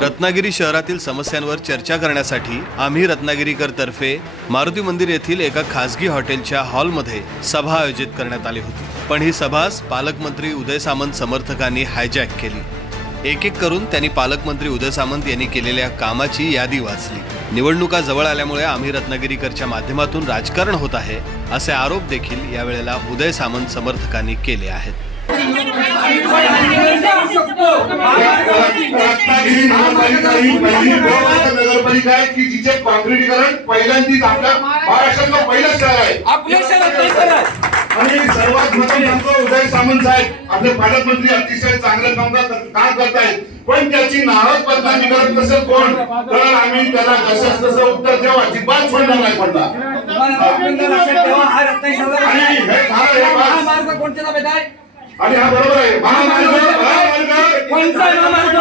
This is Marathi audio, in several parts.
रत्नागिरी शहरातील समस्यांवर चर्चा करण्यासाठी आम्ही रत्नागिरीकर तर्फे मारुती मंदिर येथील एका खासगी हॉटेलच्या हॉलमध्ये सभा आयोजित करण्यात आली होती. पण ही सभाच पालकमंत्री उदय सामंत समर्थकांनी हायजॅक केली. एक एक करून त्यांनी पालकमंत्री उदय सामंत यांनी केलेल्या कामाची यादी वाचली. निवडणुका जवळ आल्यामुळे आम्ही रत्नागिरीकरच्या माध्यमातून राजकारण होत आहे असे आरोप देखील यावेळेला उदय सामंत समर्थकांनी केले आहेत. रत्नागिरी नगरपालिका ही पहिली व्यवस्था नगरपालिका आहे की जिचे काँक्रिटीकरण पहिल्यांदाच आपल्या महाराष्ट्रातलं पहिलं शहर आहे आपल्या शहरात नाही करत आणि सर्वात महत्त्वाचं सांगतो उदय सामंत साहेब आपले पालकमंत्री अतिशय चांगलं काम काम करतायत पण त्याची नाराज बदनामी करत नसेल कोण तर आम्ही त्याला जसं तसं उत्तर देऊ अजिबात सोडणार नाही पडला तुम्हाला हा रत्नागिरी शहरात आणि आहे. हे हा बस. कोणत्या ताब्यात आहे आणि हा बरोबर आहे. महामार्ग महामार्ग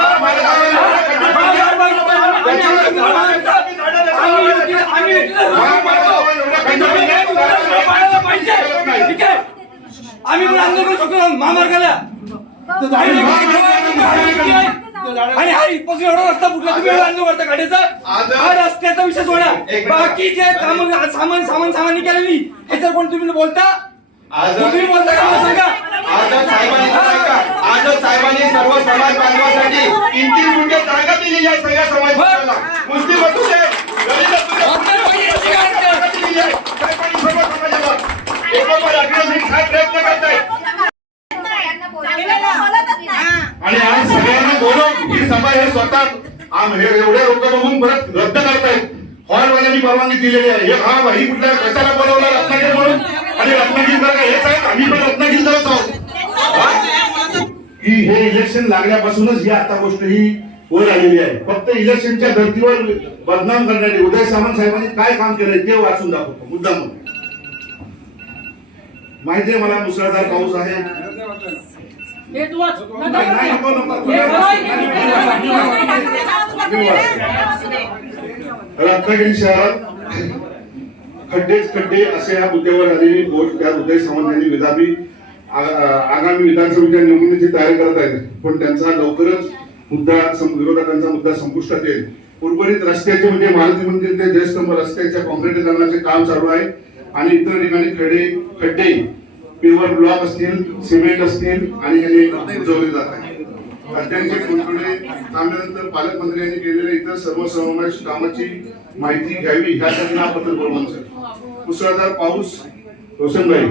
आम्ही पण आंदोलन करू शकतो महामार्गाला आणि हा इथपासून एवढा रस्ता फुटला तुम्ही एवढा आंदोलन करता गाड्याचा हा रस्त्याचा विषय सोडा बाकी जे काम सामान सामान सामान्य केलेली ह्याच्यावर कोण तुम्ही बोलता आज- साहेबांनी सर्व समाज बांधवासाठी तीन तीन गुंठे जागा दिलेली आहे सगळ्या समाज. मुस्लिम प्रयत्न आणि आज सगळ्यांना बोलून ही सभा हे स्वतः आम हे एवढे लोक बघून परत रद्द करतायत. हॉलवाल्यांनी परवानगी दिलेली आहे. हे हा ही कुठल्या कशाला बोलवलं? रत्नागिरी म्हणून आणि रत्नागिरी जर का हेच आहेत आम्ही पण रत्नागिरी करत आहोत हा? की हे इलेक्शन लागल्यापासूनच ही आता गोष्ट ही वर आलेली आहे फक्त इलेक्शनच्या धर्तीवर बदनाम करणारे उदय सामंत साहेबांनी काय काम केलंय ते वाचून दाखवतो मुद्दा म्हणून माहितीये मला मुसळधार पाऊस आहे. रत्नागिरी शहरात खड्डेच खड्डे असे या मुद्द्यावर आलेली गोष्ट त्या उदय सामंत विधाबी आगामी विधानसभेच्या निवडणुकीची तयारी करत आहेत. पण त्यांचा लवकरच मुद्दा विरोधकांचा मुद्दा संपुष्टात येईल. उर्वरित रस्त्याचे म्हणजे मारुती मंदिर ते जयस्तंभ रस्त्याच्या काँक्रिटीकरणाचे काम चालू आहे. आणि इतर ठिकाणी खडे खड्डे पेवर ब्लॉक असतील सिमेंट असतील आणि हे बुजवले जात आहे खड्ड्यांचे कुरकुडे थांबल्यानंतर पालकमंत्र्यांनी केलेल्या इतर सर्व समावेश कामाची माहिती घ्यावी ह्यासाठी हा पत्र क्रमांक मुसळधार पाऊस रोशनबाई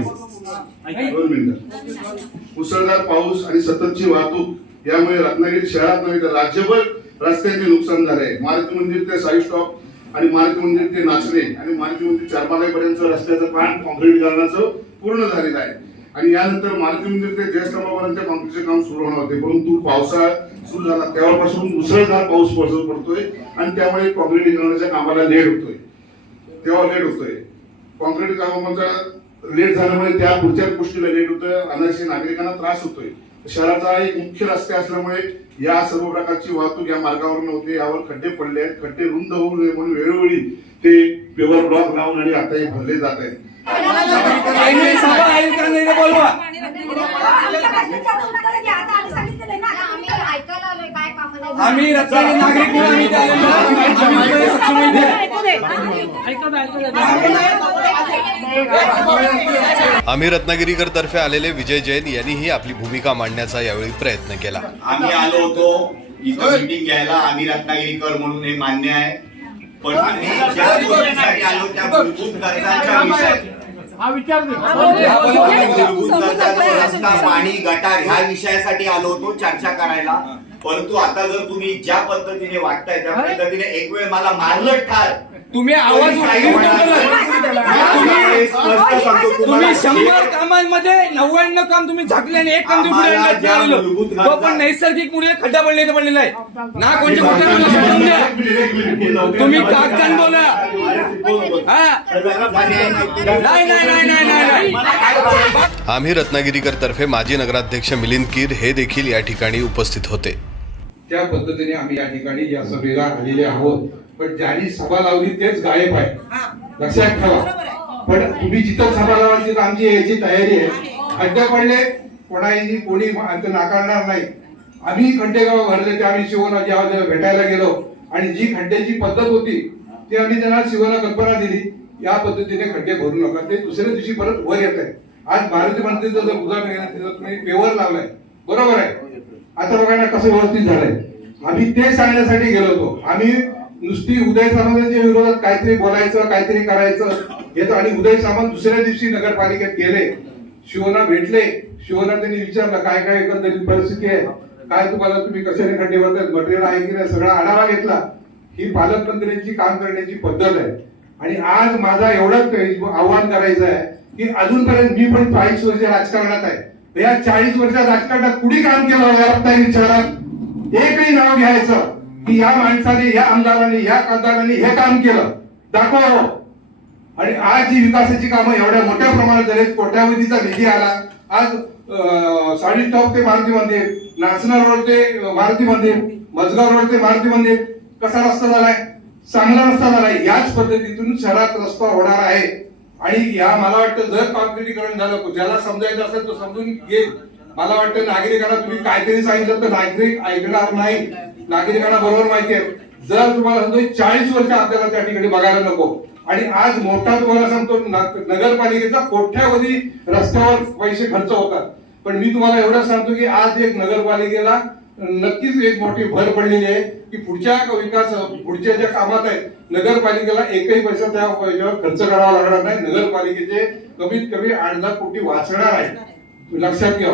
दोन मिनिटं. मुसळधार पाऊस आणि सततची वाहतूक यामुळे रत्नागिरी शहरात नव्हे तर राज्यभर रस्त्याचे नुकसान झाले आहे. मारुती मंदिर ते साई स्टॉप आणि मारुती मंदिर ते नाचणे आणि मारुती मंदिर चारमालापर्यंत रस्त्याचं काम करण्याचं पूर्ण झालेलं आहे. आणि यानंतर मारुती मंदिर ते जयस्तंभापर्यंत काँक्रीटचे काम सुरू होणार होते. परंतु पावसाळा सुरू झाला. तेव्हापासून मुसळधार पाऊस पडतो पडतोय आणि त्यामुळे काँक्रिटीकरणाच्या कामाला लेट होतोय. तेव्हा लेट होतोय. काँक्रीट कामाचा लेट झाल्यामुळे त्या पुढच्या गोष्टीला लेट होतोय. अनारशी नागरिकांना त्रास होतोय. शहराचा एक मुख्य रस्ते असल्यामुळे या सर्व प्रकारची वाहतूक या मार्गावर नव्हती यावर खड्डे पडले आहेत खड्डे रुंद होऊ नये म्हणून वेळोवेळी ते पेवर ब्लॉक लावून आणि आता हे भरले जात आहेत. आम्ही रत्नागिरी नागरिक म्हणून. आम्ही रत्नागिरीकर तर्फे आलेले विजय जैन यांनीही आपली भूमिका मांडण्याचा यावेळी प्रयत्न केला. आम्ही आलो होतो इथं मीटिंग घ्यायला. आम्ही रत्नागिरीकर म्हणून हे मान्य आहे. पण आम्ही ज्या गोष्टीसाठी आलो त्या मूलभूत गरजांच्या विषयात मूलभूत गरजांचा रस्ता पाणी गटार ह्या विषयासाठी आलो होतो चर्चा करायला. परंतु आता जर तुम्ही ज्या पद्धतीने वागताय त्या पद्धतीने एक वेळ मला मारलं ठार. तुम्ही आवाज उठवून. तुम्ही- स्पष्ट सांगतो तुम्ही तुम्हाला. शंभर कामांमध्ये नव्याण्णव काम तुम्ही झाकले आणि एक काम तुम्ही पुढे आम्हाला आणलं, ज्या ते आलं. मूलभूत तो पण नैसर्गिक मुळे खड्डा पडले तर पडलेला आहे. ना कोणत्या कुठल्या द्या. मिनिट. तुम्ही कागदान बोला. हा. नाही नाही नाही नाही नाही नाही. आम्ही रत्नागिरीकर तर्फे माजी नगराध्यक्ष मिलिंद कीर हे देखील या ठिकाणी उपस्थित होते. त्या पद्धतीने आम्ही या ठिकाणी या सभेला आलेले आहोत. पण ज्यांनी सभा लावली तेच गायब आहे लक्षात ठेवा. पण तुम्ही जिथं सभा लावाल तिथं आमची यायची तयारी आहे. खड्डे पडले कोणाही कोणी नाकारणार नाही. आम्ही खड्डेगाव भरले ते आम्ही शिवना जेव्हा जेव्हा भेटायला गेलो आणि जी खड्ड्याची पद्धत होती ती आम्ही त्यांना शिवना कल्पना दिली. या पद्धतीने खड्डे भरू नका. ते दुसऱ्या दिवशी परत वर येत आहे आज भारतीय मंत्रीचं जर उदाहरण पेवर लावलाय. बरोबर आहे. आता बघा ना कसं व्यवस्थित झालंय. आम्ही ते सांगण्यासाठी गेलो होतो. आम्ही नुसती उदय सामंतांच्या विरोधात काहीतरी बोलायचं काहीतरी करायचं हे आणि उदय सामंत दुसऱ्या दिवशी नगरपालिकेत गेले. शिवना भेटले. शिवना त्यांनी विचारलं काय काय एकंदरीत परिस्थिती आहे? काय तुम्हाला तुम्ही कशाने खड्डे भरतात मटेरियल आहे की नाही? सगळा आढावा घेतला. ही पालकमंत्र्यांची काम करण्याची पद्धत आहे. आणि आज माझा एवढंच आव्हान करायचं आहे की अजूनपर्यंत मी पण चाळीस वर्ष राजकारणात आहे. या चाळीस वर्षात राजकारणात कुणी काम केलं रत्नागिरी शहरात एकही नाव घ्यायचं की या माणसाने या आमदाराने या खासदाराने हे काम केलं. दाखवा. आणि आज जी विकासाची कामं एवढ्या मोठ्या प्रमाणात झाली कोट्यावधीचा निधी आला. आज साडी चौक ते मारुती मंदिर नाचना रोड ते मारुती मंदिर मजगाव रोड ते मारुती मंदिर कसा रस्ता झालाय? चांगला रस्ता झालाय. याच पद्धतीतून शहरात रस्ता होणार आहे. आणि या मला वाटतं जर कॉन्क्रिटीकरण झालं ज्याला समजायचं असेल तो समजून घेईल. मला वाटतं नागरिकांना तुम्ही काहीतरी सांगितलं तर नागरिक ऐकणार नाही. नागरिकांना बरोबर माहिती आहे. जर तुम्हाला सांगतो चाळीस वर्ष आपल्याला त्या ठिकाणी बघायला नको. आणि आज मोठा तुम्हाला सांगतो न- नगरपालिकेचा कोट्यावधी रस्त्यावर पैसे खर्च होतात. पण मी तुम्हाला एवढं सांगतो की आज एक नगरपालिकेला नक्कीच एक मोठी भर पडलेली आहे की पुढच्या विकास पुढच्या ज्या कामात आहेत नगरपालिकेला एकही पैसा त्या याच्यावर खर्च करावा लागणार नाही. नगरपालिकेचे कमीत कमी आठ दहा कोटी वाचणार आहे लक्षात घ्या.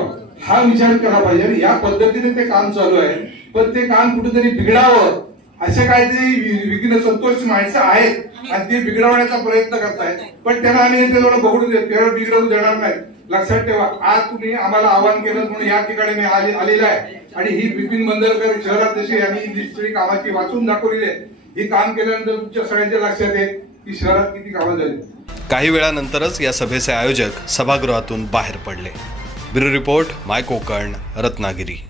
हा विचार केला पाहिजे आणि या पद्धतीने ते काम चालू आहे. पण ते काम कुठेतरी बिघडावं. असे काहीतरी विघ्न संतोष माणसं आहेत आणि ते बिघडवण्याचा प्रयत्न करतायत. पण त्यांना आम्ही ते थोडं बघडू दे तेवढं बिघडवू देणार नाही. लक्षात ठेवा आज तुम्ही आम्हाला आवाहन केलं म्हणून या ठिकाणी मी आले- आलेला आहे. आणि ही बिपिन बंदरकर शहराध्यक्ष यांनी ही सगळी कामाची वाचून दाखवलेली आहे ही काम केल्यानंतर तुमच्या सगळ्यांच्या लक्षात येईल की शहरात किती कामं झाली. काही वेळानंतरच या सभेचे आयोजक सभागृहातून बाहेर पडले. Bureau report my Konkan Ratnagiri.